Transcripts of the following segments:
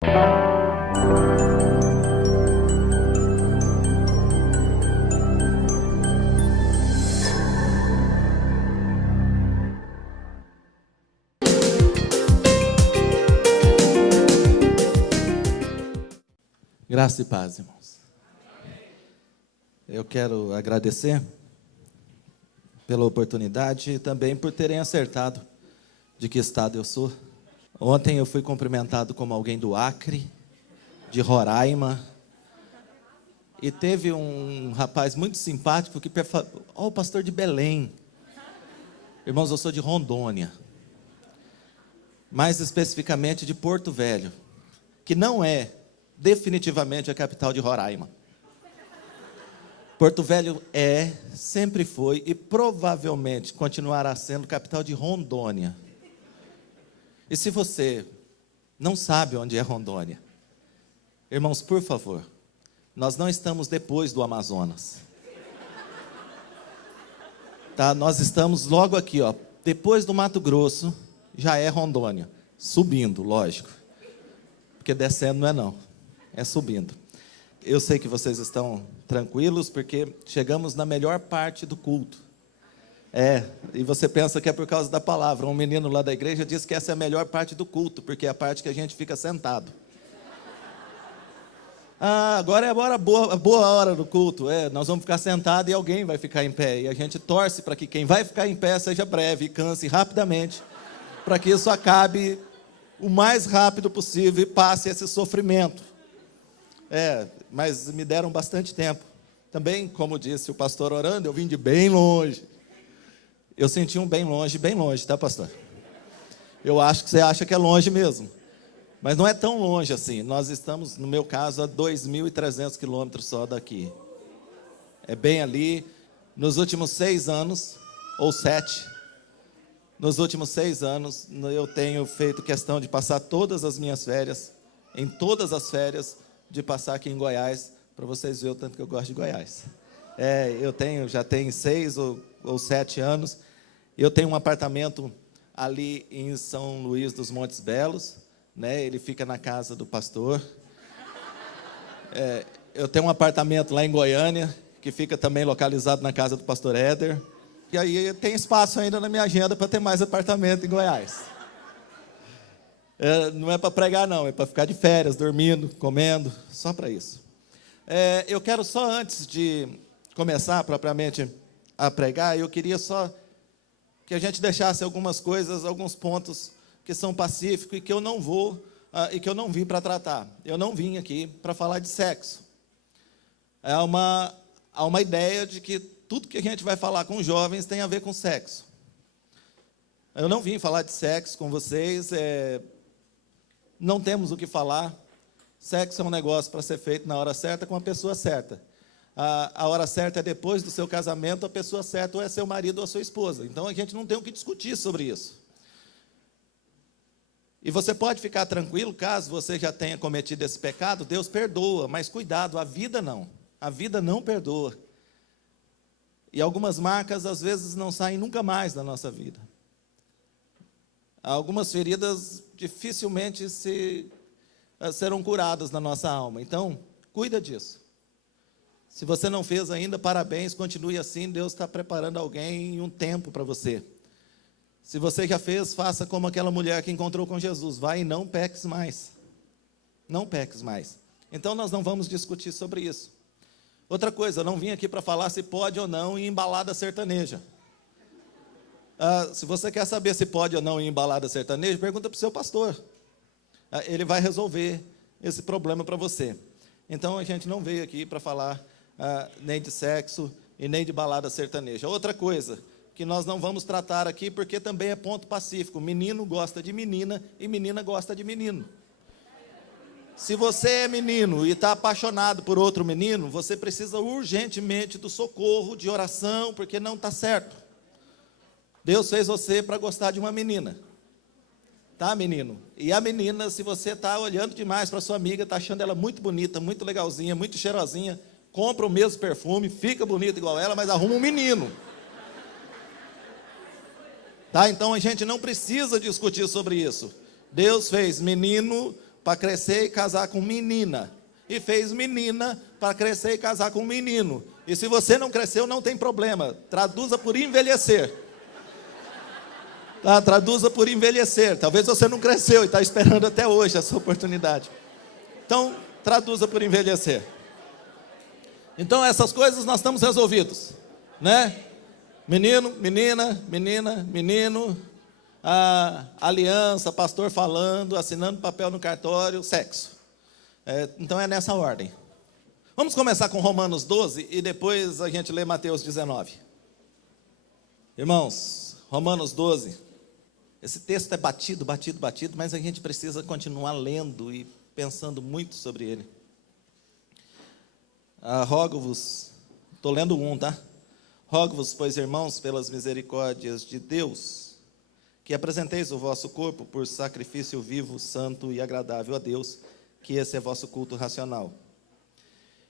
Graça e paz, irmãos. Eu quero agradecer pela oportunidade e também por terem acertado de que estado eu sou. Ontem eu fui cumprimentado como alguém do Acre, de Roraima, e teve um rapaz muito simpático que falou: "Ó, o pastor de Belém". Irmãos, eu sou de Rondônia, mais especificamente de Porto Velho, que não é definitivamente a capital de Roraima. Porto Velho sempre foi e provavelmente continuará sendo capital de Rondônia. E se você não sabe onde é Rondônia, irmãos, por favor, nós não estamos depois do Amazonas. Tá? Nós estamos logo aqui, ó, depois do Mato Grosso, já é Rondônia. Subindo, lógico. Porque descendo não é não. É subindo. Eu sei que vocês estão tranquilos, porque chegamos na melhor parte do culto. E você pensa que é por causa da palavra. Um menino lá da igreja disse que essa é a melhor parte do culto, porque é a parte que a gente fica sentado. Agora é a boa hora do culto. Nós vamos ficar sentados e alguém vai ficar em pé. E a gente torce para que quem vai ficar em pé seja breve e canse rapidamente, para que isso acabe o mais rápido possível e passe esse sofrimento. Mas me deram bastante tempo. Também, como disse o pastor orando, eu vim de bem longe. Eu senti um bem longe, tá, pastor? Eu acho que você acha que é longe mesmo. Mas não é tão longe assim. Nós estamos, no meu caso, a 2.300 quilômetros só daqui. É bem ali. Nos últimos 6 anos, ou 7, nos últimos 6 anos, eu tenho feito questão de passar todas as minhas férias, em todas as férias, de passar aqui em Goiás, para vocês verem o tanto que eu gosto de Goiás. Já tenho 6 ou 7 anos. Eu tenho um apartamento ali em São Luís dos Montes Belos, né? Ele fica na casa do pastor. Eu tenho um apartamento lá em Goiânia, que fica também localizado na casa do pastor Éder. E aí tem espaço ainda na minha agenda para ter mais apartamento em Goiás. Não é para pregar, não, é para ficar de férias, dormindo, comendo, só para isso. Eu quero só, antes de começar propriamente a pregar, eu queria só que a gente deixasse algumas coisas, alguns pontos que são pacíficos e que eu não vim para tratar. Eu não vim aqui para falar de sexo. Há uma ideia de que tudo que a gente vai falar com jovens tem a ver com sexo. Eu não vim falar de sexo com vocês, não temos o que falar. Sexo é um negócio para ser feito na hora certa com a pessoa certa. A hora certa é depois do seu casamento, a pessoa certa ou é seu marido ou a sua esposa. Então a gente não tem o que discutir sobre isso. E você pode ficar tranquilo, caso você já tenha cometido esse pecado, Deus perdoa, mas cuidado, a vida não. A vida não perdoa. E algumas marcas, às vezes, não saem nunca mais da nossa vida. Algumas feridas dificilmente serão curadas na nossa alma. Então, cuida disso. Se você não fez ainda, parabéns, continue assim. Deus está preparando alguém em um tempo para você. Se você já fez, faça como aquela mulher que encontrou com Jesus. Vai e não peques mais. Não peques mais. Então, nós não vamos discutir sobre isso. Outra coisa, eu não vim aqui para falar se pode ou não ir em balada sertaneja. Se você quer saber se pode ou não ir em balada sertaneja, pergunta para o seu pastor. Ele vai resolver esse problema para você. Então, a gente não veio aqui para falar nem de sexo e nem de balada sertaneja. Outra coisa que nós não vamos tratar aqui, porque também é ponto pacífico. Menino gosta de menina e menina gosta de menino. Se você é menino e está apaixonado por outro menino, você precisa urgentemente do socorro, de oração, porque não está certo. Deus fez você para gostar de uma menina. Tá, menino? E a menina, se você está olhando demais para sua amiga, está achando ela muito bonita, muito legalzinha, muito cheirosinha, compra o mesmo perfume, fica bonita igual ela, mas arruma um menino. Tá? Então a gente não precisa discutir sobre isso. Deus fez menino para crescer e casar com menina. E fez menina para crescer e casar com menino. E se você não cresceu, não tem problema. Traduza por envelhecer. Tá? Traduza por envelhecer. Talvez você não cresceu e está esperando até hoje essa oportunidade. Então, traduza por envelhecer. Então, essas coisas nós estamos resolvidos, né? Menino, menina, menina, menino, a aliança, pastor falando, assinando papel no cartório, sexo. Então é nessa ordem. Vamos começar com Romanos 12 e depois a gente lê Mateus 19. Irmãos, Romanos 12. Esse texto é batido, mas a gente precisa continuar lendo e pensando muito sobre ele. Rogo-vos, estou lendo tá? Rogo-vos, pois, irmãos, pelas misericórdias de Deus, que apresenteis o vosso corpo por sacrifício vivo, santo e agradável a Deus, que esse é vosso culto racional.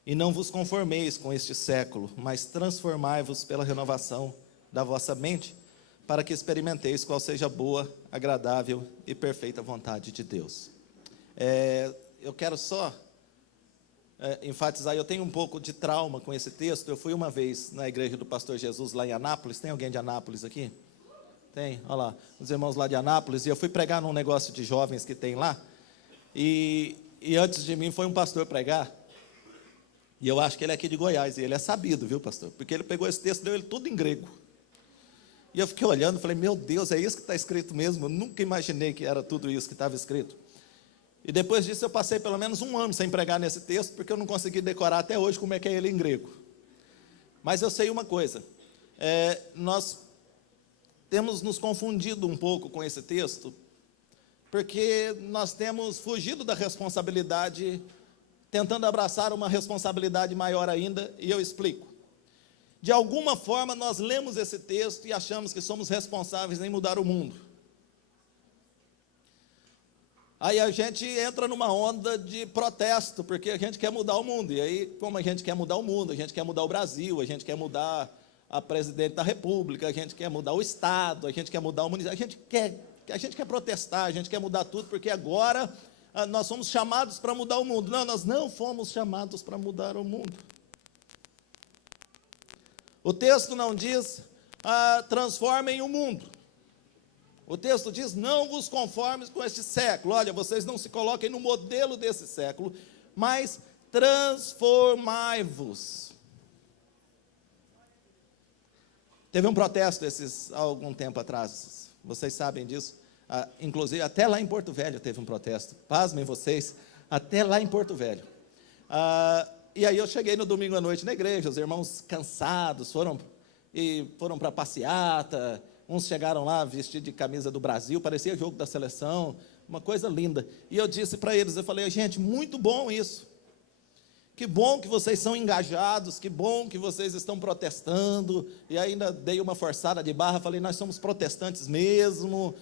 E não vos conformeis com este século, mas transformai-vos pela renovação da vossa mente, para que experimenteis qual seja a boa, agradável e perfeita vontade de Deus. Eu quero só enfatizar, eu tenho um pouco de trauma com esse texto. Eu fui uma vez na igreja do pastor Jesus, lá em Anápolis. Tem alguém de Anápolis aqui? Tem, olha lá, os irmãos lá de Anápolis. E eu fui pregar num negócio de jovens que tem lá. E antes de mim foi um pastor pregar. E eu acho que ele é aqui de Goiás. E ele é sabido, viu, pastor? Porque ele pegou esse texto e deu ele tudo em grego. E eu fiquei olhando e falei, meu Deus, é isso que está escrito mesmo? Eu nunca imaginei que era tudo isso que estava escrito. E depois disso eu passei pelo menos um ano sem pregar nesse texto, porque eu não consegui decorar até hoje como é que é ele em grego. Mas eu sei uma coisa, nós temos nos confundido um pouco com esse texto, porque nós temos fugido da responsabilidade, tentando abraçar uma responsabilidade maior ainda, e eu explico. De alguma forma nós lemos esse texto e achamos que somos responsáveis em mudar o mundo. Aí a gente entra numa onda de protesto, porque a gente quer mudar o mundo. E aí, como a gente quer mudar o mundo, a gente quer mudar o Brasil, a gente quer mudar a presidente da República, a gente quer mudar o Estado, a gente quer mudar o município, a gente quer protestar, a gente quer mudar tudo, porque agora nós somos chamados para mudar o mundo. Não, nós não fomos chamados para mudar o mundo. O texto não diz, transformem o mundo. O texto diz, não vos conformes com este século. Olha, vocês não se coloquem no modelo desse século, mas transformai-vos. Teve um protesto há algum tempo atrás, vocês sabem disso. Inclusive, até lá em Porto Velho teve um protesto. Pasmem vocês, até lá em Porto Velho. E aí eu cheguei no domingo à noite na igreja, os irmãos cansados, foram para a passeata. Uns chegaram lá vestidos de camisa do Brasil, parecia jogo da seleção, uma coisa linda. E eu disse para eles, eu falei, gente, muito bom isso. Que bom que vocês são engajados, que bom que vocês estão protestando. E ainda dei uma forçada de barra, falei, nós somos protestantes mesmo.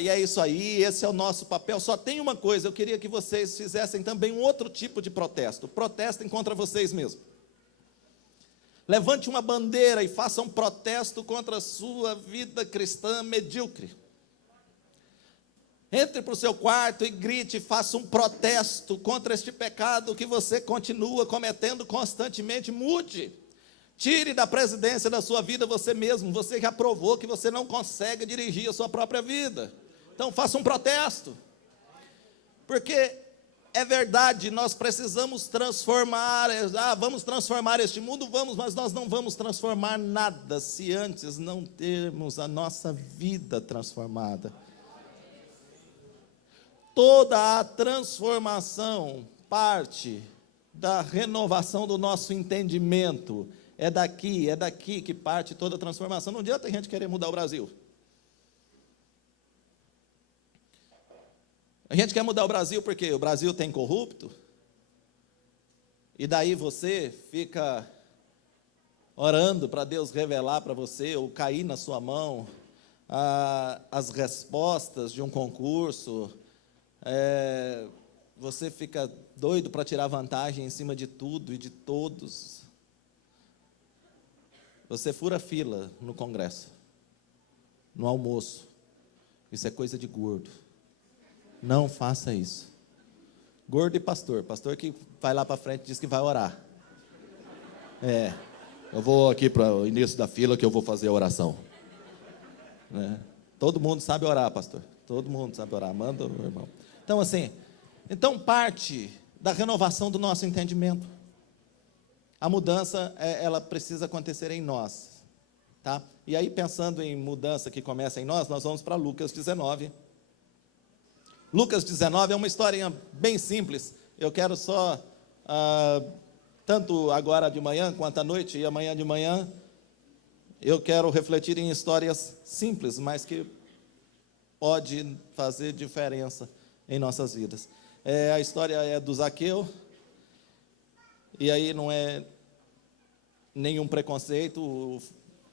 E é isso aí, esse é o nosso papel. Só tem uma coisa, eu queria que vocês fizessem também um outro tipo de protesto. Protestem contra vocês mesmos. Levante uma bandeira e faça um protesto contra a sua vida cristã medíocre. Entre para o seu quarto e grite, faça um protesto contra este pecado que você continua cometendo constantemente. Mude. Tire da presidência da sua vida você mesmo. Você já provou que você não consegue dirigir a sua própria vida. Então faça um protesto. Porque é verdade, nós precisamos transformar, vamos transformar este mundo, vamos, mas nós não vamos transformar nada se antes não termos a nossa vida transformada. Toda a transformação parte da renovação do nosso entendimento. É daqui que parte toda a transformação. Não adianta a gente querer mudar o Brasil. A gente quer mudar o Brasil porque o Brasil tem corrupto, e daí você fica orando para Deus revelar para você, ou cair na sua mão, as respostas de um concurso, você fica doido para tirar vantagem em cima de tudo e de todos. Você fura fila no Congresso, no almoço, isso é coisa de gordo. Não faça isso. Gordo e pastor. Pastor que vai lá para frente e diz que vai orar. Eu vou aqui para o início da fila que eu vou fazer a oração. Todo mundo sabe orar, pastor. Todo mundo sabe orar. Manda o irmão. Então, assim, parte da renovação do nosso entendimento. A mudança, ela precisa acontecer em nós. Tá? E aí, pensando em mudança que começa em nós vamos para Lucas 19. Lucas 19 é uma historinha bem simples. Eu quero só, tanto agora de manhã, quanto à noite e amanhã de manhã, eu quero refletir em histórias simples, mas que pode fazer diferença em nossas vidas. A história é do Zaqueu, e aí não é nenhum preconceito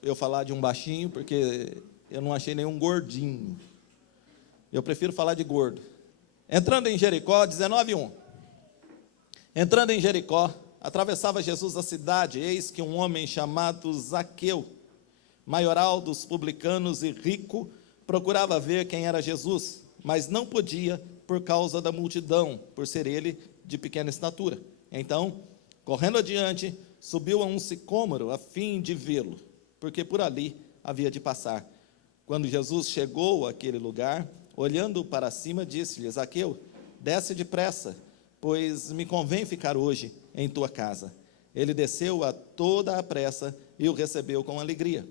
eu falar de um baixinho, porque eu não achei nenhum gordinho. Eu prefiro falar de gordo. Entrando em Jericó, 19:1. Entrando em Jericó, atravessava Jesus a cidade, eis que um homem chamado Zaqueu, maioral dos publicanos e rico, procurava ver quem era Jesus, mas não podia por causa da multidão, por ser ele de pequena estatura. Então, correndo adiante, subiu a um sicômoro a fim de vê-lo, porque por ali havia de passar. Quando Jesus chegou àquele lugar, olhando para cima, disse-lhe: Zaqueu, desce depressa, pois me convém ficar hoje em tua casa. Ele desceu a toda a pressa e o recebeu com alegria.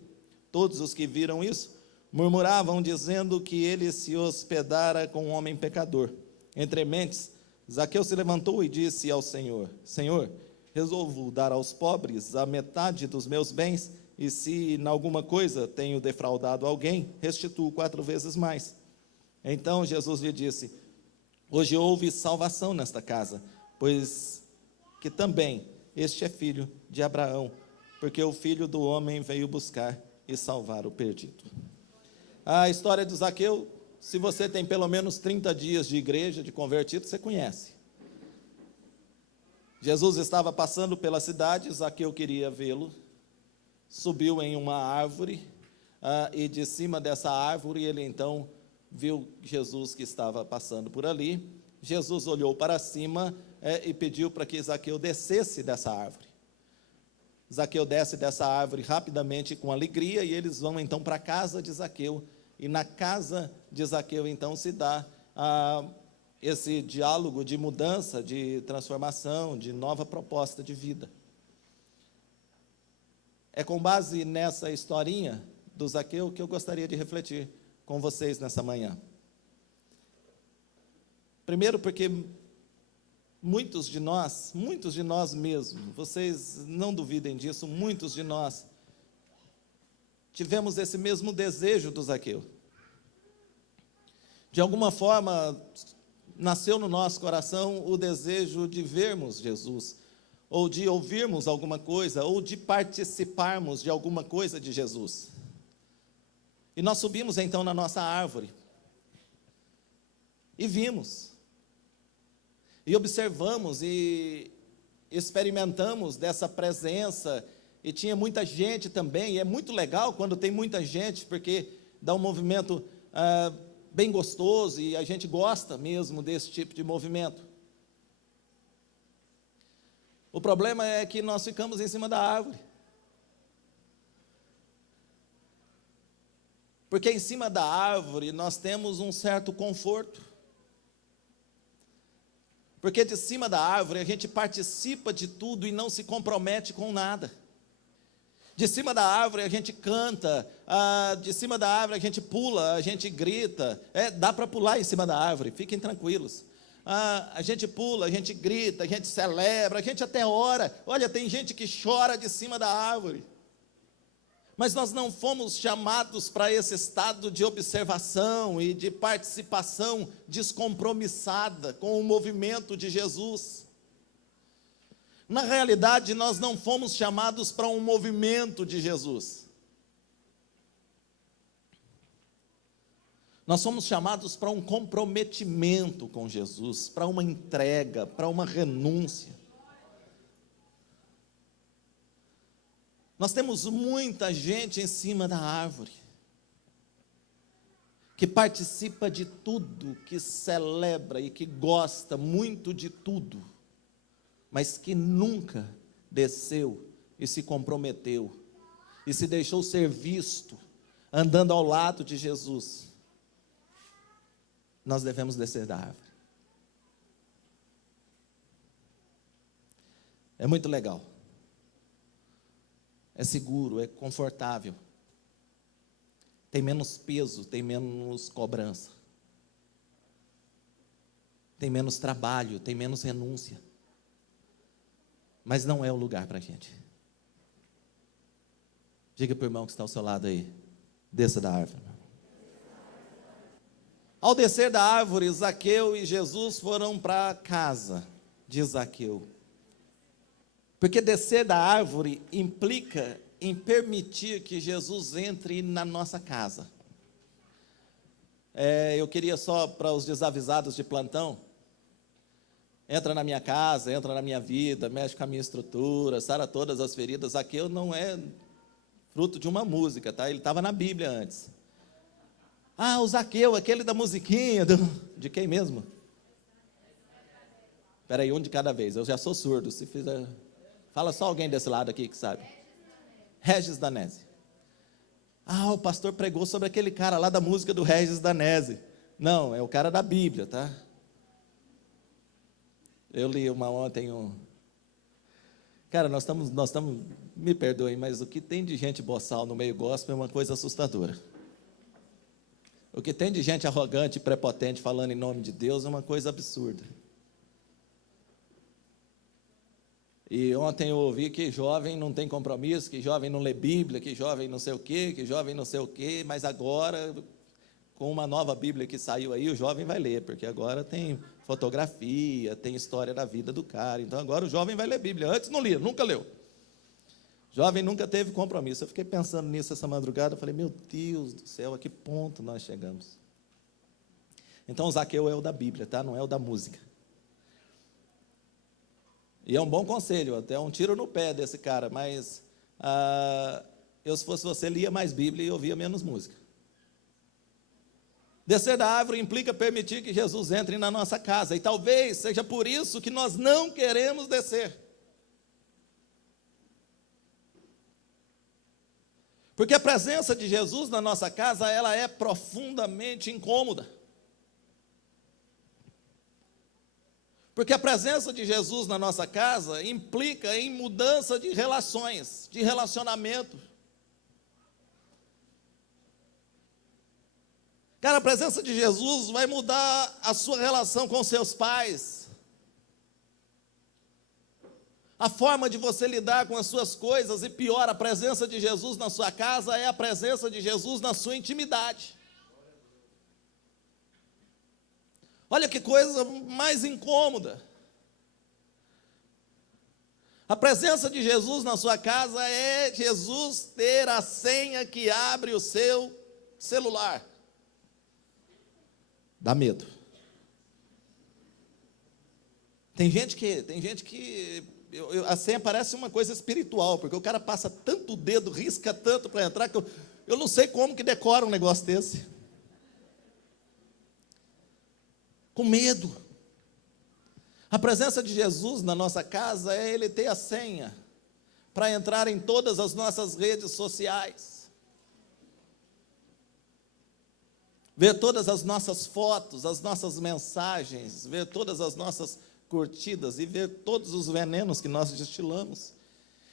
Todos os que viram isso murmuravam, dizendo que ele se hospedara com um homem pecador. Entre mentes, Zaqueu se levantou e disse ao Senhor: Senhor, resolvo dar aos pobres a metade dos meus bens, e se em alguma coisa tenho defraudado alguém, restituo 4 vezes mais. Então Jesus lhe disse: hoje houve salvação nesta casa, pois que também este é filho de Abraão, porque o Filho do Homem veio buscar e salvar o perdido. A história de Zaqueu, se você tem pelo menos 30 dias de igreja, de convertido, você conhece. Jesus estava passando pela cidade, Zaqueu queria vê-lo, subiu em uma árvore, e de cima dessa árvore ele então viu Jesus que estava passando por ali. Jesus olhou para cima e pediu para que Zaqueu descesse dessa árvore. Zaqueu desce dessa árvore rapidamente com alegria, e eles vão então para a casa de Zaqueu, e na casa de Zaqueu então se dá esse diálogo de mudança, de transformação, de nova proposta de vida. É com base nessa historinha do Zaqueu que eu gostaria de refletir com vocês nessa manhã. Primeiro porque muitos de nós mesmo, vocês não duvidem disso, muitos de nós tivemos esse mesmo desejo do Zaqueu. De alguma forma, nasceu no nosso coração o desejo de vermos Jesus, ou de ouvirmos alguma coisa, ou de participarmos de alguma coisa de Jesus. E nós subimos então na nossa árvore, e vimos, e observamos, e experimentamos dessa presença, e tinha muita gente também, e é muito legal quando tem muita gente, porque dá um movimento bem gostoso, e a gente gosta mesmo desse tipo de movimento. O problema é que nós ficamos em cima da árvore. Porque em cima da árvore nós temos um certo conforto. Porque de cima da árvore a gente participa de tudo e não se compromete com nada. De cima da árvore a gente canta, de cima da árvore a gente pula, a gente grita. Dá para pular em cima da árvore, fiquem tranquilos. A gente pula, a gente grita, a gente celebra, a gente até ora. Olha, tem gente que chora de cima da árvore. Mas nós não fomos chamados para esse estado de observação e de participação descompromissada com o movimento de Jesus. Na realidade, nós não fomos chamados para um movimento de Jesus. Nós somos chamados para um comprometimento com Jesus, para uma entrega, para uma renúncia. Nós temos muita gente em cima da árvore. que participa de tudo, que celebra e que gosta muito de tudo, mas que nunca desceu e se comprometeu, e se deixou ser visto, andando ao lado de Jesus, nós devemos descer da árvore. É muito legal, é seguro, é confortável, tem menos peso, tem menos cobrança, tem menos trabalho, tem menos renúncia, mas não é o lugar para a gente. Diga para o irmão que está ao seu lado aí, desça da árvore. Ao descer da árvore, Zaqueu e Jesus foram para a casa de Zaqueu, porque descer da árvore implica em permitir que Jesus entre na nossa casa. Eu queria só, para os desavisados de plantão, entra na minha casa, entra na minha vida, mexe com a minha estrutura, sara todas as feridas. Zaqueu não é fruto de uma música, tá? Ele estava na Bíblia antes. O Zaqueu, aquele da musiquinha, de quem mesmo? Espera aí, um de cada vez, eu já sou surdo, se fizer... Fala só alguém desse lado aqui que sabe. Regis Danese. O pastor pregou sobre aquele cara lá da música do Regis Danese. Não, é o cara da Bíblia, tá? Eu li uma ontem Cara, nós estamos, me perdoem, mas o que tem de gente boçal no meio gospel é uma coisa assustadora. O que tem de gente arrogante e prepotente falando em nome de Deus é uma coisa absurda. E ontem eu ouvi que jovem não tem compromisso, que jovem não lê Bíblia, que jovem não sei o quê, que jovem não sei o quê, mas agora, com uma nova Bíblia que saiu aí, o jovem vai ler, porque agora tem fotografia, tem história da vida do cara, então agora o jovem vai ler Bíblia. Antes não lia, nunca leu. Jovem nunca teve compromisso. Eu fiquei pensando nisso essa madrugada, eu falei, meu Deus do céu, a que ponto nós chegamos? Então o Zaqueu é o da Bíblia, tá? Não é o da música. E é um bom conselho, até um tiro no pé desse cara, mas eu, se fosse você, lia mais Bíblia e ouvia menos música. Descer da árvore implica permitir que Jesus entre na nossa casa, e talvez seja por isso que nós não queremos descer. Porque a presença de Jesus na nossa casa, ela é profundamente incômoda. Porque a presença de Jesus na nossa casa implica em mudança de relações, de relacionamento. Cara, a presença de Jesus vai mudar a sua relação com seus pais. A forma de você lidar com as suas coisas, e pior, a presença de Jesus na sua casa é a presença de Jesus na sua intimidade. Olha que coisa mais incômoda. A presença de Jesus na sua casa é Jesus ter a senha que abre o seu celular. Dá medo. Tem gente que a senha parece uma coisa espiritual, porque o cara passa tanto o dedo, risca tanto para entrar, que eu não sei como que decora um negócio desse. Com medo. A presença de Jesus na nossa casa é Ele ter a senha para entrar em todas as nossas redes sociais, ver todas as nossas fotos, as nossas mensagens, ver todas as nossas curtidas, e ver todos os venenos que nós destilamos,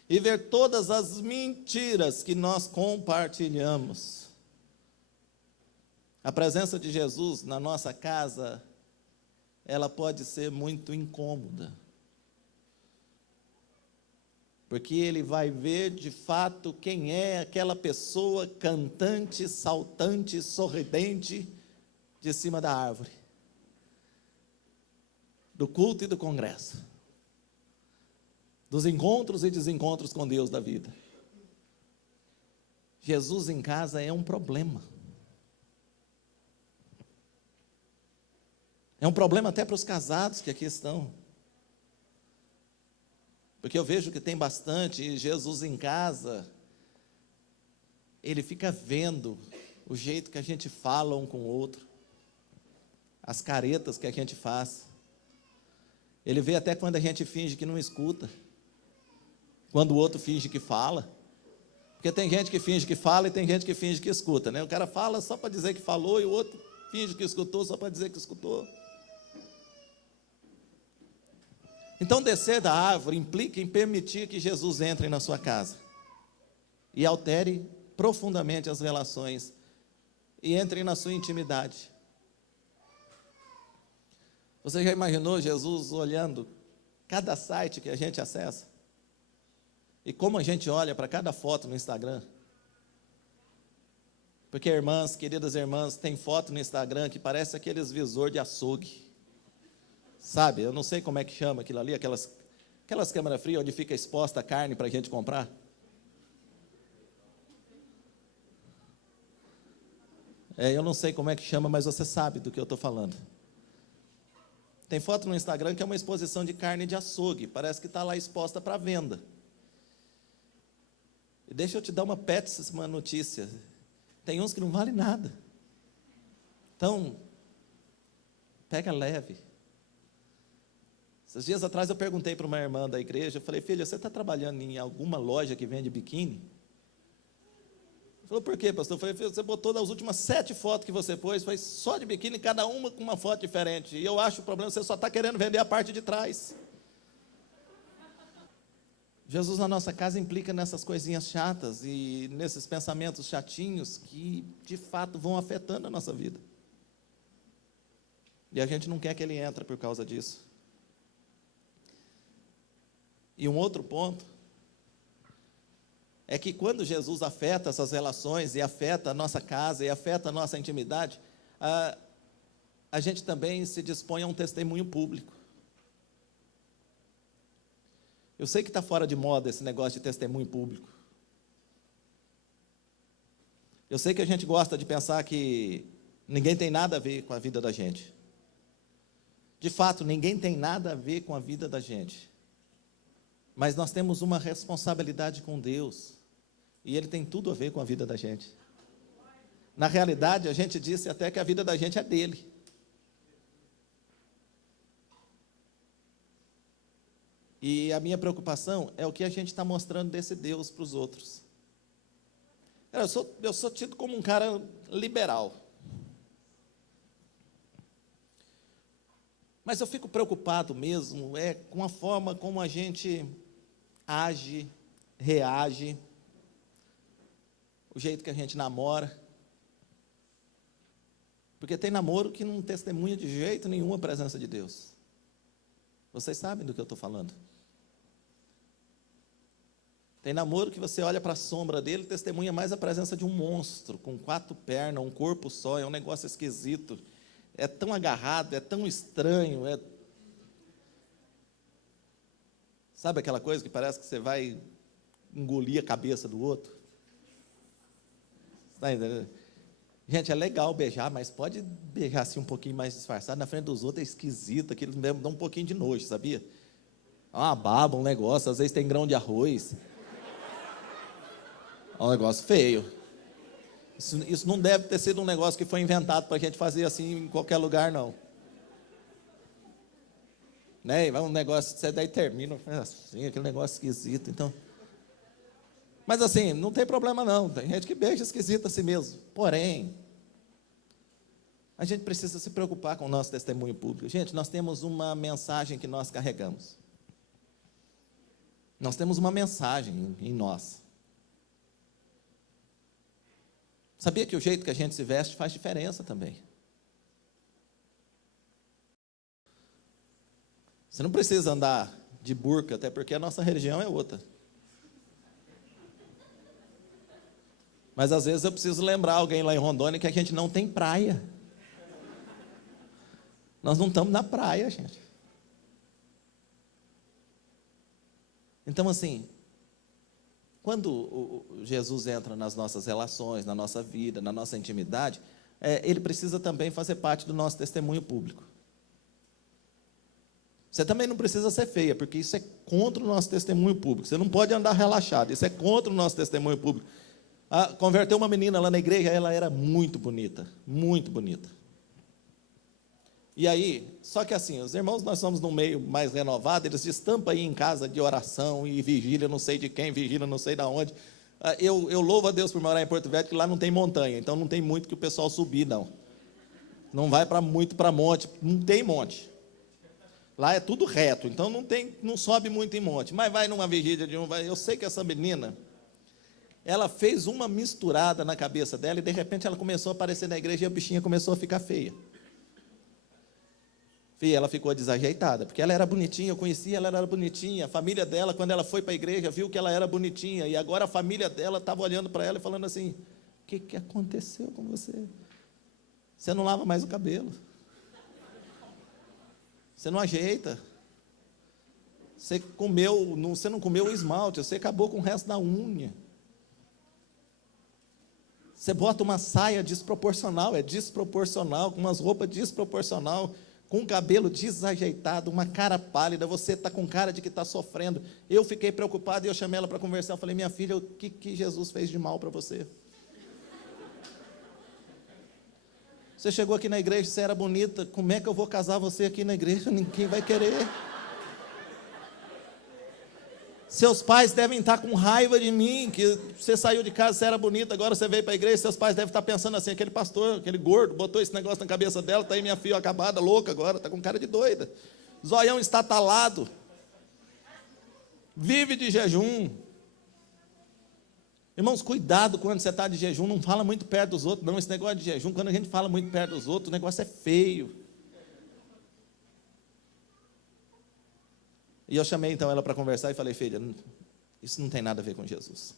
e ver todas as mentiras que nós compartilhamos. A presença de Jesus na nossa casa, ela pode ser muito incômoda, porque Ele vai ver de fato quem é aquela pessoa cantante, saltante, sorridente de cima da árvore, do culto e do congresso, dos encontros e desencontros com Deus da vida. Jesus em casa é um problema. É um problema até para os casados que aqui estão. Porque eu vejo que tem bastante, e Jesus em casa, Ele fica vendo o jeito que a gente fala um com o outro, as caretas que a gente faz. Ele vê até quando a gente finge que não escuta, quando o outro finge que fala. Porque tem gente que finge que fala e tem gente que finge que escuta, né? O cara fala só para dizer que falou e o outro finge que escutou só para dizer que escutou. Então, descer da árvore implica em permitir que Jesus entre na sua casa e altere profundamente as relações e entre na sua intimidade. Você já imaginou Jesus olhando cada site que a gente acessa? E como a gente olha para cada foto no Instagram? Porque, irmãs, queridas irmãs, tem foto no Instagram que parece aqueles visor de açougue. Sabe, eu não sei como é que chama aquilo ali, aquelas câmeras frias onde fica exposta a carne para a gente comprar. Eu não sei como é que chama, mas você sabe do que eu estou falando. Tem foto no Instagram que é uma exposição de carne de açougue, parece que está lá exposta para venda. E deixa eu te dar uma péssima notícia, tem uns que não valem nada. Então, pega leve. Esses dias atrás eu perguntei para uma irmã da igreja, eu falei, filha, você está trabalhando em alguma loja que vende biquíni? Ela falou, por quê, pastor? Eu falei, filha, você botou das últimas 7 fotos que você pôs, foi só de biquíni, cada uma com uma foto diferente. E eu acho o problema, você só está querendo vender a parte de trás. Jesus na nossa casa implica nessas coisinhas chatas e nesses pensamentos chatinhos que, de fato, vão afetando a nossa vida. E a gente não quer que ele entre por causa disso. E um outro ponto é que quando Jesus afeta essas relações e afeta a nossa casa e afeta a nossa intimidade, a gente também se dispõe a um testemunho público. Eu sei que está fora de moda esse negócio de testemunho público. Eu sei que a gente gosta de pensar que ninguém tem nada a ver com a vida da gente. De fato, ninguém tem nada a ver com a vida da gente. Mas nós temos uma responsabilidade com Deus. E Ele tem tudo a ver com a vida da gente. Na realidade, a gente disse até que a vida da gente é dele. E a minha preocupação é o que a gente está mostrando desse Deus para os outros. Eu sou tido como um cara liberal. Mas eu fico preocupado mesmo com a forma como a gente age, reage, o jeito que a gente namora. Porque tem namoro que não testemunha de jeito nenhum a presença de Deus. Vocês sabem do que eu estou falando. Tem namoro que você olha para a sombra dele e testemunha mais a presença de um monstro, com 4 pernas, um corpo só, é um negócio esquisito. É tão agarrado, é tão estranho. Sabe aquela coisa que parece que você vai engolir a cabeça do outro? Está entendendo? Gente, é legal beijar, mas pode beijar assim um pouquinho mais disfarçado. Na frente dos outros é esquisito, aquilo mesmo dá um pouquinho de nojo, sabia? Uma baba, um negócio, às vezes tem grão de arroz. É um negócio feio. Isso não deve ter sido um negócio que foi inventado para a gente fazer assim em qualquer lugar, não. Né? Vai um negócio, você daí termina assim, aquele negócio esquisito. Então, mas assim, não tem problema não. Tem gente que beija esquisito assim mesmo. Porém, a gente precisa se preocupar com o nosso testemunho público. Gente, nós temos uma mensagem que nós carregamos. Nós temos uma mensagem em nós. Sabia que o jeito que a gente se veste faz diferença também? Você não precisa andar de burca, até porque a nossa religião é outra. Mas às vezes eu preciso lembrar alguém lá em Rondônia que a gente não tem praia. Nós não estamos na praia, gente. Então, assim, quando Jesus entra nas nossas relações, na nossa vida, na nossa intimidade, ele precisa também fazer parte do nosso testemunho público. Você também não precisa ser feia, porque isso é contra o nosso testemunho público. Você não pode andar relaxado, isso é contra o nosso testemunho público. Converteu uma menina lá na igreja, ela era muito bonita, muito bonita. E aí, só que assim, os irmãos, nós somos num meio mais renovado, eles destampam aí em casa de oração e vigília, não sei de quem, vigília não sei de onde. Eu louvo a Deus por morar em Porto Velho, que lá não tem montanha, então não tem muito que o pessoal subir, não. Não vai muito para monte, não tem monte. Lá é tudo reto, então não sobe muito em monte, mas vai numa vigília de eu sei que essa menina, ela fez uma misturada na cabeça dela, e de repente ela começou a aparecer na igreja, e a bichinha começou a ficar feia. Ela ficou desajeitada, porque ela era bonitinha, eu conhecia, ela era bonitinha, a família dela, quando ela foi para a igreja, viu que ela era bonitinha, e agora a família dela estava olhando para ela e falando assim: o que aconteceu com você? Você não lava mais o cabelo, você não ajeita, você não comeu o esmalte, você acabou com o resto da unha, você bota uma saia desproporcional, com umas roupas desproporcional, com o cabelo desajeitado, uma cara pálida, você está com cara de que está sofrendo. Eu fiquei preocupado e eu chamei ela para conversar. Eu falei: minha filha, o que Jesus fez de mal para você? Você chegou aqui na igreja, você era bonita, como é que eu vou casar você aqui na igreja? Ninguém vai querer. Seus pais devem estar com raiva de mim, que você saiu de casa, você era bonita, agora você veio para a igreja, seus pais devem estar pensando assim: aquele pastor, aquele gordo, botou esse negócio na cabeça dela, está aí minha filha acabada, louca agora, está com cara de doida, zoião estatalado, vive de jejum. Irmãos, cuidado quando você está de jejum, não fala muito perto dos outros, não. Esse negócio de jejum, quando a gente fala muito perto dos outros, o negócio é feio. E eu chamei então ela para conversar e falei: filha, isso não tem nada a ver com Jesus.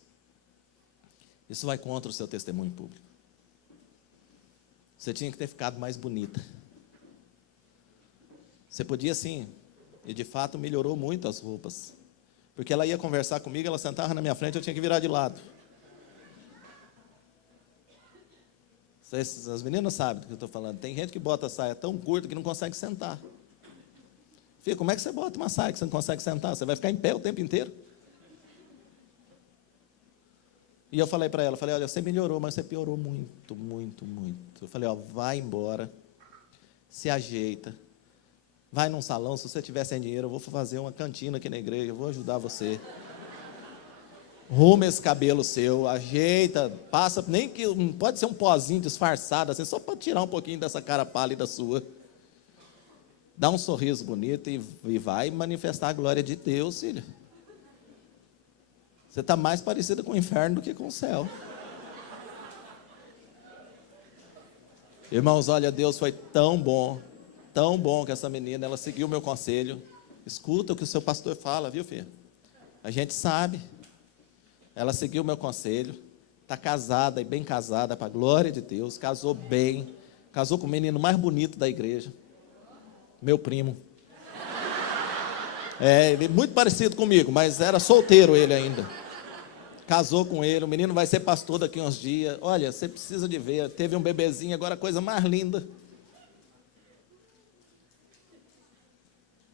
Isso vai contra o seu testemunho público. Você tinha que ter ficado mais bonita. Você podia sim, e de fato melhorou muito as roupas. Porque ela ia conversar comigo, ela sentava na minha frente, eu tinha que virar de lado. As meninas sabem do que eu estou falando. Tem gente que bota a saia tão curta que não consegue sentar. Filha, como é que você bota uma saia que você não consegue sentar? Você vai ficar em pé o tempo inteiro? E eu falei para ela, olha, você melhorou, mas você piorou muito, muito, muito. Eu falei: vai embora, se ajeita, vai num salão, se você tiver sem dinheiro, eu vou fazer uma cantina aqui na igreja, eu vou ajudar você. Arruma esse cabelo seu, ajeita, passa, nem que, pode ser um pozinho disfarçado, assim, só para tirar um pouquinho dessa cara pálida sua. Dá um sorriso bonito e vai manifestar a glória de Deus, filha. Você está mais parecida com o inferno do que com o céu. Irmãos, olha, Deus foi tão bom que essa menina, ela seguiu o meu conselho. Escuta o que o seu pastor fala, viu, filha? A gente sabe. Ela seguiu o meu conselho, está casada e bem casada, para a glória de Deus, casou bem, casou com o menino mais bonito da igreja. Meu primo. Ele é muito parecido comigo, mas era solteiro ele ainda. Casou com ele, o menino vai ser pastor daqui uns dias. Olha, você precisa de ver, teve um bebezinho, agora a coisa mais linda.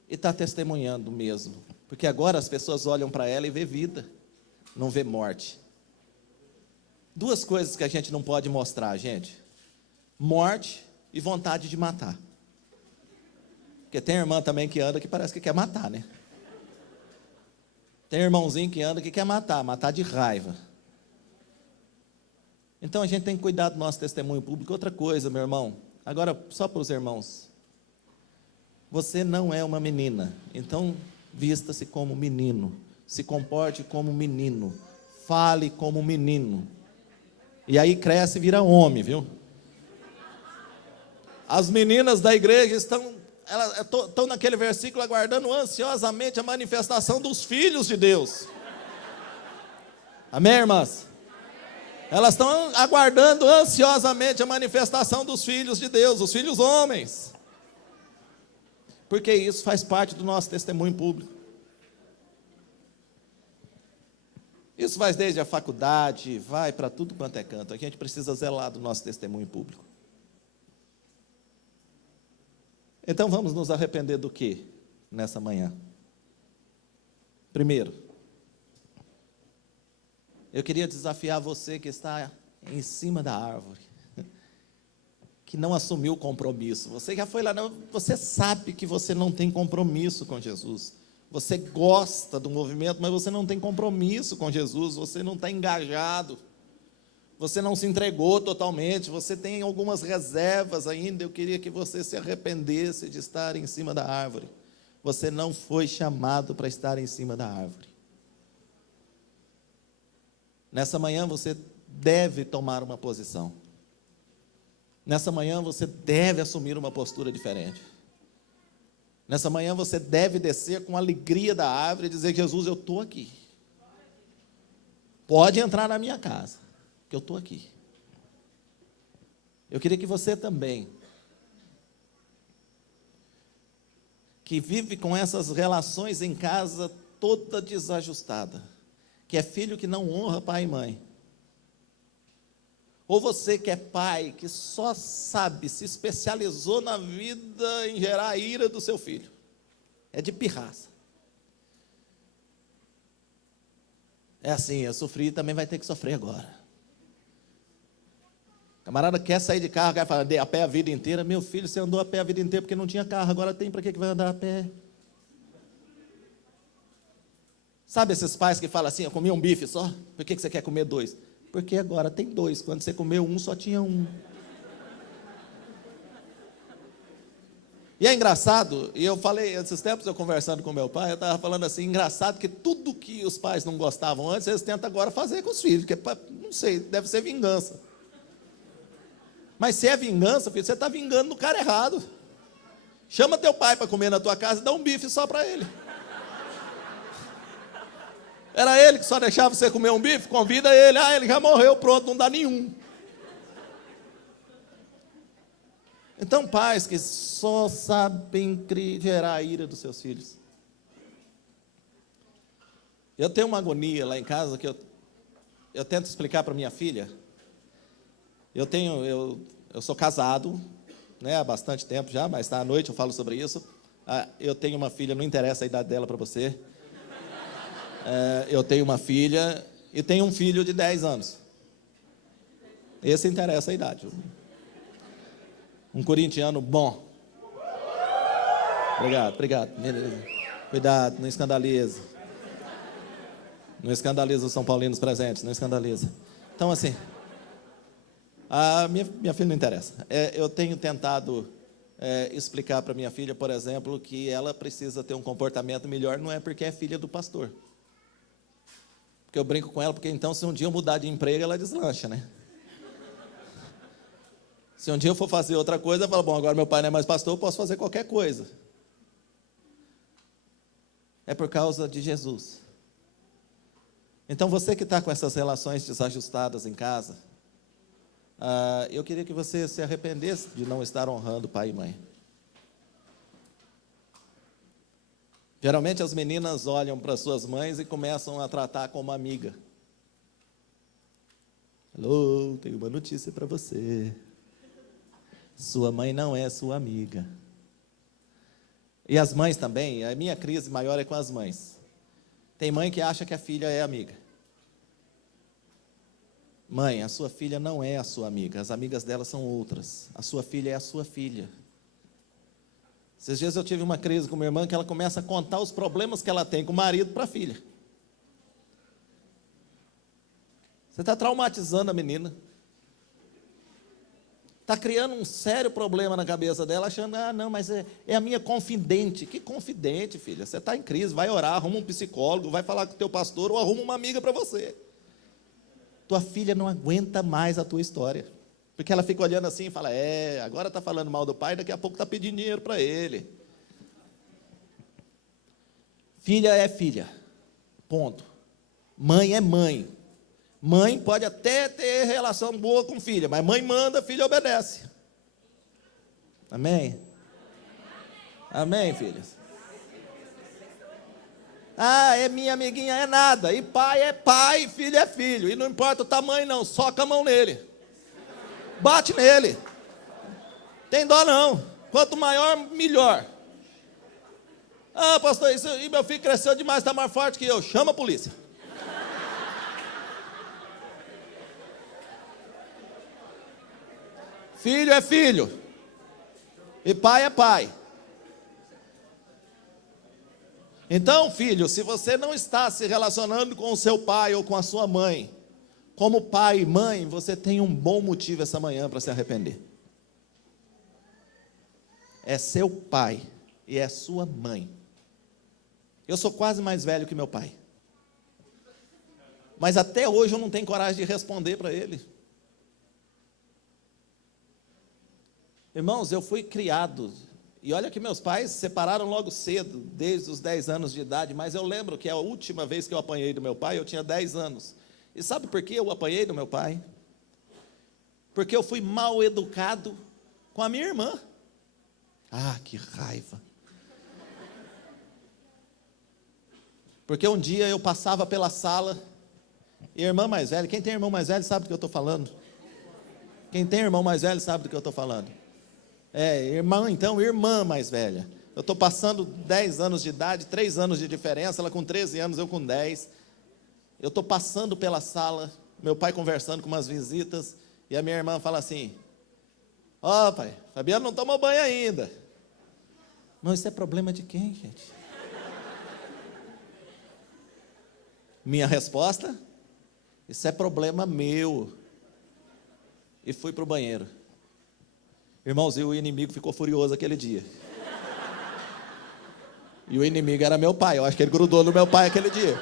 E está testemunhando mesmo, porque agora as pessoas olham para ela e vê vida, não vê morte. Duas coisas que a gente não pode mostrar, gente: morte e vontade de matar. Porque tem irmã também que anda que parece que quer matar, né? Tem irmãozinho que anda que quer matar de raiva. Então a gente tem que cuidar do nosso testemunho público. Outra coisa, meu irmão, agora só para os irmãos: você não é uma menina, então vista-se como menino, se comporte como menino, fale como menino, e aí cresce e vira homem, viu? As meninas da igreja estão naquele versículo aguardando ansiosamente a manifestação dos filhos de Deus. Amém, irmãs? Elas estão aguardando ansiosamente a manifestação dos filhos de Deus, os filhos homens, porque isso faz parte do nosso testemunho público. Isso vai desde a faculdade, vai para tudo quanto é canto. A gente precisa zelar do nosso testemunho público. Então vamos nos arrepender do quê nessa manhã? Primeiro, Eu queria desafiar você que está em cima da árvore, que não assumiu o compromisso. Você já foi lá, não, você sabe que você não tem compromisso com Jesus. Você gosta do movimento, mas você não tem compromisso com Jesus, você não está engajado. Você não se entregou totalmente, você tem algumas reservas ainda. Eu queria que você se arrependesse de estar em cima da árvore. Você não foi chamado para estar em cima da árvore. Nessa manhã você deve tomar uma posição. Nessa manhã você deve assumir uma postura diferente. Nessa manhã você deve descer com alegria da árvore e dizer: Jesus, eu estou aqui. Pode entrar na minha casa, que eu estou aqui. Eu queria que você também, que vive com essas relações em casa toda desajustada, que é filho que não honra pai e mãe, ou você que é pai, que só sabe, se especializou na vida em gerar a ira do seu filho, é de pirraça. É assim, eu sofri, também vai ter que sofrer agora. Camarada quer sair de carro, quer falar, andei a pé a vida inteira. Meu filho, você andou a pé a vida inteira porque não tinha carro, agora tem, para que vai andar a pé? Sabe esses pais que falam assim, eu comi um bife só, por que você quer comer 2? Porque agora tem 2, quando você comeu 1, só tinha 1. E é engraçado, e eu falei, esses tempos eu conversando com meu pai, eu estava falando assim, engraçado que tudo que os pais não gostavam antes, eles tentam agora fazer com os filhos, que não sei, deve ser vingança. Mas se é vingança, filho, você está vingando no cara errado. Chama teu pai para comer na tua casa e dá um bife só para ele. Era ele que só deixava você comer um bife? Convida ele. Ah, ele já morreu, pronto, não dá nenhum. Então, pais que só sabem gerar a ira dos seus filhos. Eu tenho uma agonia lá em casa que eu tento explicar para minha filha. Eu sou casado, né, há bastante tempo já, mas à noite eu falo sobre isso. Eu tenho uma filha, não interessa a idade dela para você. Eu tenho uma filha e tenho um filho de 10 anos. Esse interessa a idade. Um corintiano bom. Obrigado. Cuidado, não escandaliza. Não escandaliza os São Paulinos presentes, não escandaliza. Então, assim, a minha filha não interessa. Eu tenho tentado explicar para minha filha, por exemplo, que ela precisa ter um comportamento melhor, não é porque é filha do pastor. Porque eu brinco com ela, porque então se um dia eu mudar de emprego, ela deslancha, né? Se um dia eu for fazer outra coisa, eu falo, bom, agora meu pai não é mais pastor, eu posso fazer qualquer coisa. É por causa de Jesus. Então você que está com essas relações desajustadas em casa, eu queria que você se arrependesse de não estar honrando pai e mãe. Geralmente as meninas olham para suas mães e começam a tratar como amiga. Alô, tenho uma notícia para você. Sua mãe não é sua amiga. E as mães também, a minha crise maior é com as mães. Tem mãe que acha que a filha é amiga. Mãe, a sua filha não é a sua amiga, as amigas dela são outras. A sua filha é a sua filha. Esses dias eu tive uma crise com minha irmã que ela começa a contar os problemas que ela tem com o marido para a filha. Você está traumatizando a menina. Está criando um sério problema na cabeça dela, achando, não, mas é a minha confidente. Que confidente, filha? Você está em crise, vai orar, arruma um psicólogo, vai falar com o teu pastor ou arruma uma amiga para você. Tua filha não aguenta mais a tua história. Porque ela fica olhando assim e fala, agora está falando mal do pai, daqui a pouco está pedindo dinheiro para ele. Filha é filha, ponto. Mãe é mãe. Mãe pode até ter relação boa com filha, mas mãe manda, filha obedece. Amém? Amém, filhas? É minha amiguinha, é nada. E pai é pai, filho é filho. E não importa o tamanho não, soca a mão nele. Bate nele. Tem dó não. Quanto maior, melhor. Pastor, e meu filho cresceu demais, está mais forte que eu. Chama a polícia. Filho é filho. E pai é pai. Então, filho, se você não está se relacionando com o seu pai ou com a sua mãe, como pai e mãe, você tem um bom motivo essa manhã para se arrepender. É seu pai e é sua mãe. Eu sou quase mais velho que meu pai. Mas até hoje eu não tenho coragem de responder para ele. Irmãos, eu fui criado, e olha que meus pais se separaram logo cedo, desde os 10 anos de idade, mas eu lembro que a última vez que eu apanhei do meu pai, eu tinha 10 anos. E sabe por que eu apanhei do meu pai? Porque eu fui mal educado com a minha irmã. Ah, que raiva. Porque um dia eu passava pela sala, e a irmã mais velha, quem tem irmão mais velho sabe do que eu estou falando. Quem tem irmão mais velho sabe do que eu estou falando. Irmã mais velha. Eu estou passando 10 anos de idade, 3 anos de diferença, ela com 13 anos, eu com 10. Eu estou passando pela sala, meu pai conversando com umas visitas, e a minha irmã fala assim: ó, pai, Fabiano não tomou banho ainda. Não, isso é problema de quem, gente? Minha resposta: isso é problema meu. E fui para o banheiro. Irmãos, e o inimigo ficou furioso aquele dia. E o inimigo era meu pai. Eu acho que ele grudou no meu pai aquele dia.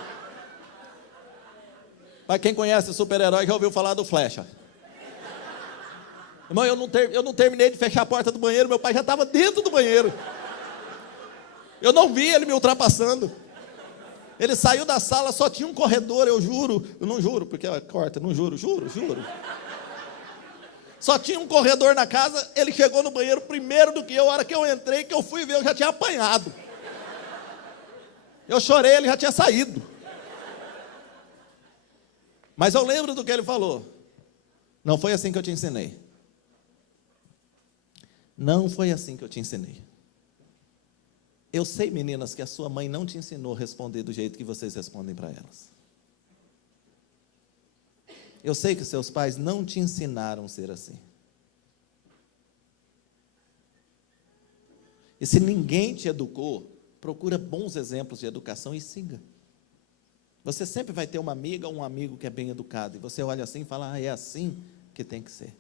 Mas quem conhece o super-herói já ouviu falar do Flecha. Irmão, eu não terminei de fechar a porta do banheiro, meu pai já estava dentro do banheiro. Eu não vi ele me ultrapassando. Ele saiu da sala, só tinha um corredor, eu juro. Eu não juro, porque corta, não juro, juro. Só tinha um corredor na casa, ele chegou no banheiro primeiro do que eu. A hora que eu entrei, que eu fui ver, eu já tinha apanhado. Eu chorei, ele já tinha saído. Mas eu lembro do que ele falou. Não foi assim que eu te ensinei. Não foi assim que eu te ensinei. Eu sei, meninas, que a sua mãe não te ensinou a responder do jeito que vocês respondem para elas. Eu sei que seus pais não te ensinaram a ser assim. E se ninguém te educou, procura bons exemplos de educação e siga. Você sempre vai ter uma amiga ou um amigo que é bem educado, e você olha assim e fala: é assim que tem que ser.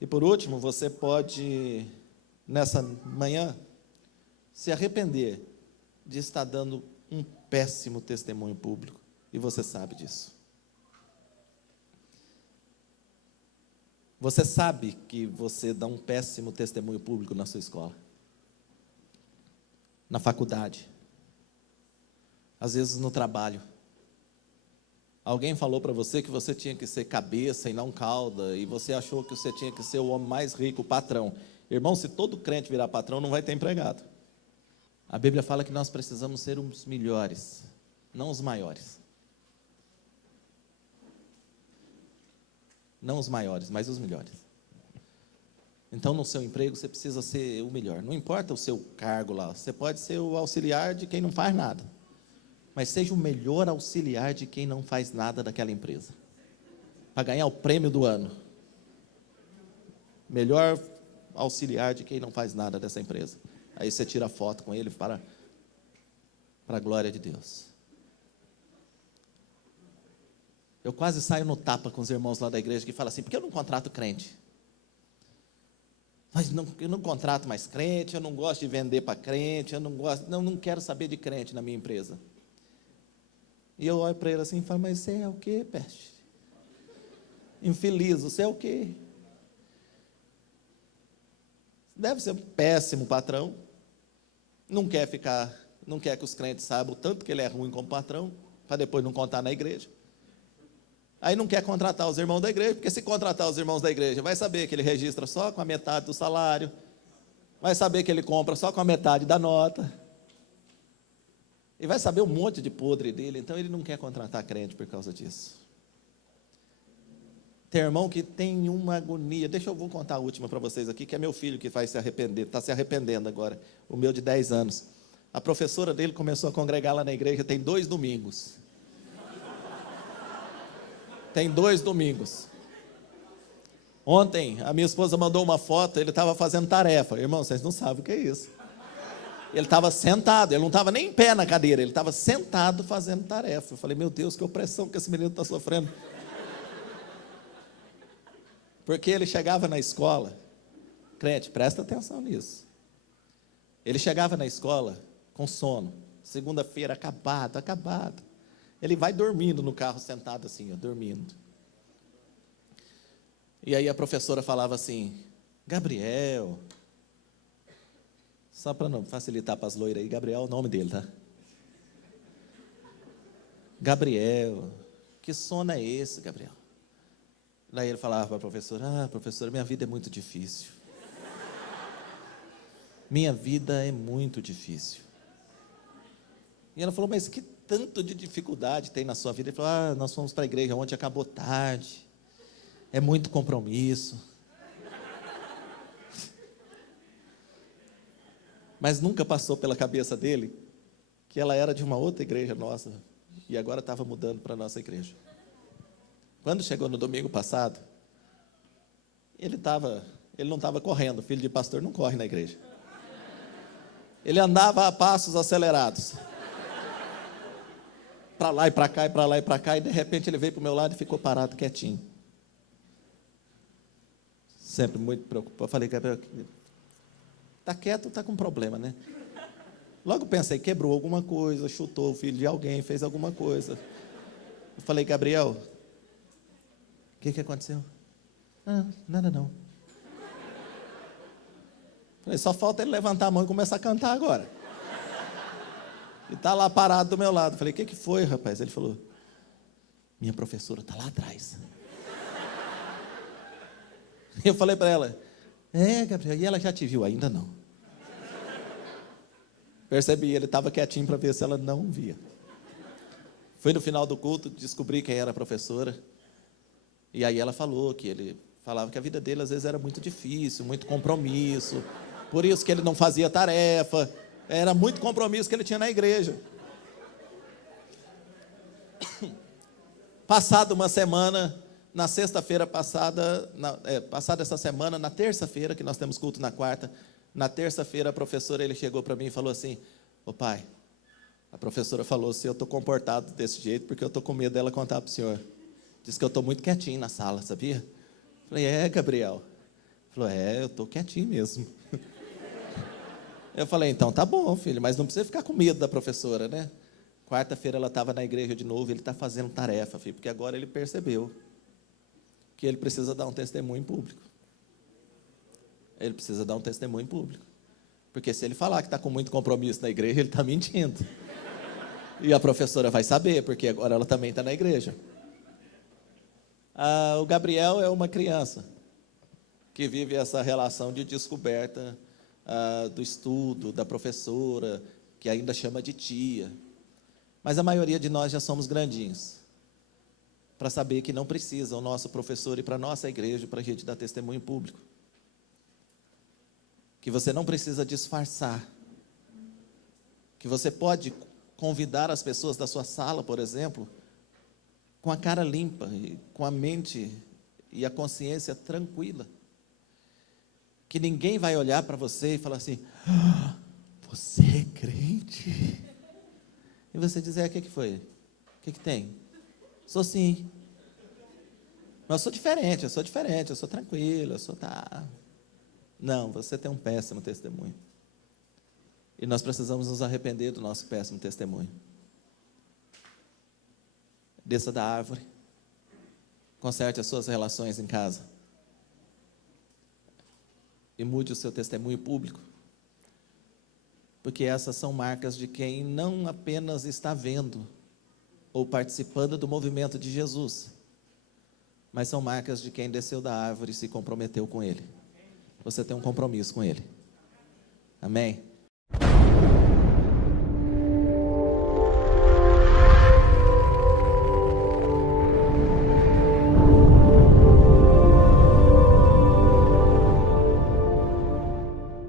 E por último, você pode, nessa manhã, se arrepender de estar dando um péssimo testemunho público, e você sabe disso. Você sabe que você dá um péssimo testemunho público na sua escola, na faculdade, às vezes no trabalho. Alguém falou para você que você tinha que ser cabeça e não cauda, e você achou que você tinha que ser o homem mais rico, o patrão. Irmão, se todo crente virar patrão, não vai ter empregado. A Bíblia fala que nós precisamos ser os melhores, não os maiores. Não os maiores, mas os melhores. Então, no seu emprego, você precisa ser o melhor. Não importa o seu cargo lá, você pode ser o auxiliar de quem não faz nada. Mas seja o melhor auxiliar de quem não faz nada daquela empresa. Para ganhar o prêmio do ano. Melhor auxiliar de quem não faz nada dessa empresa. Aí você tira foto com ele para a glória de Deus. Eu quase saio no tapa com os irmãos lá da igreja que falam assim: por que eu não contrato crente? Mas eu não contrato mais crente, eu não gosto de vender para crente, eu não quero saber de crente na minha empresa. E eu olho para ele assim e falo: mas você é o quê, peste? Infeliz, você é o quê? Deve ser um péssimo patrão. Não quer que os crentes saibam o tanto que ele é ruim como patrão, para depois não contar na igreja. Aí não quer contratar os irmãos da igreja, porque se contratar os irmãos da igreja, vai saber que ele registra só com a metade do salário, vai saber que ele compra só com a metade da nota, e vai saber um monte de podre dele. Então ele não quer contratar crente por causa disso. Tem irmão que tem uma agonia. Vou contar a última para vocês aqui, que é meu filho que vai se arrepender, está se arrependendo agora, o meu de 10 anos. A professora dele começou a congregar lá na igreja, tem 2 domingos. Tem 2 domingos. Ontem, a minha esposa mandou uma foto, ele estava fazendo tarefa. Irmão, vocês não sabem o que é isso. Ele estava sentado, ele não estava nem em pé na cadeira, ele estava sentado fazendo tarefa. Eu falei, meu Deus, que opressão que esse menino está sofrendo. Porque ele chegava na escola, crente, presta atenção nisso. Ele chegava na escola com sono, segunda-feira, acabado. Ele vai dormindo no carro, sentado assim, ó, dormindo. E aí a professora falava assim, Gabriel, só para não facilitar para as loiras aí, Gabriel é o nome dele, tá? Gabriel, que sono é esse, Gabriel? Daí ele falava para a professora, minha vida é muito difícil. Minha vida é muito difícil. E ela falou, mas que tanto de dificuldade tem na sua vida? Ele falou, nós fomos para a igreja ontem, acabou tarde. É muito compromisso. Mas nunca passou pela cabeça dele que ela era de uma outra igreja nossa e agora estava mudando para a nossa igreja. Quando chegou no domingo passado, ele não estava correndo, filho de pastor não corre na igreja. Ele andava a passos acelerados. Para lá e para cá, e para lá e para cá, e de repente ele veio para o meu lado e ficou parado quietinho. Sempre muito preocupado. Eu falei, Gabriel, está quieto, está com problema, né? Logo pensei, quebrou alguma coisa, chutou o filho de alguém, fez alguma coisa. Eu falei, Gabriel, o que aconteceu? Nada não. Falei, só falta ele levantar a mão e começar a cantar agora. E está lá parado do meu lado. Falei, o que foi, rapaz? Ele falou, minha professora está lá atrás. Eu falei para ela, Gabriel, e ela já te viu? Ainda não. Percebi, ele estava quietinho para ver se ela não via. Foi no final do culto, descobri quem era a professora. E aí ela falou que ele falava que a vida dele às vezes era muito difícil, muito compromisso. Por isso que ele não fazia tarefa. Era muito compromisso que ele tinha na igreja. Passada uma semana, na sexta-feira passada essa semana, na terça-feira, que nós temos culto na quarta, na terça-feira a professora, ele chegou para mim e falou assim, ô pai, a professora falou assim, eu estou comportado desse jeito porque eu estou com medo dela contar para o senhor. Diz que eu estou muito quietinho na sala, sabia? Falei, Gabriel. Falou, eu estou quietinho mesmo. Eu falei, então tá bom, filho, mas não precisa ficar com medo da professora, né? Quarta-feira ela estava na igreja de novo, ele está fazendo tarefa, filho, porque agora ele percebeu que ele precisa dar um testemunho público. Ele precisa dar um testemunho público. Porque se ele falar que está com muito compromisso na igreja, ele está mentindo. E a professora vai saber, porque agora ela também está na igreja. O Gabriel é uma criança que vive essa relação de descoberta do estudo, da professora, que ainda chama de tia. Mas a maioria de nós já somos grandinhos, para saber que não precisa o nosso professor ir para a nossa igreja para a gente dar testemunho público. Que você não precisa disfarçar. Que você pode convidar as pessoas da sua sala, por exemplo, com a cara limpa, com a mente e a consciência tranquila. Que ninguém vai olhar para você e falar assim, você é crente? E você dizer, o que foi? O que tem? Sou sim. Mas eu sou diferente, eu sou tranquilo, Não, você tem um péssimo testemunho. E nós precisamos nos arrepender do nosso péssimo testemunho. Desça da árvore. Conserte as suas relações em casa. E mude o seu testemunho público. Porque essas são marcas de quem não apenas está vendo ou participando do movimento de Jesus, mas são marcas de quem desceu da árvore e se comprometeu com Ele. Você tem um compromisso com Ele. Amém?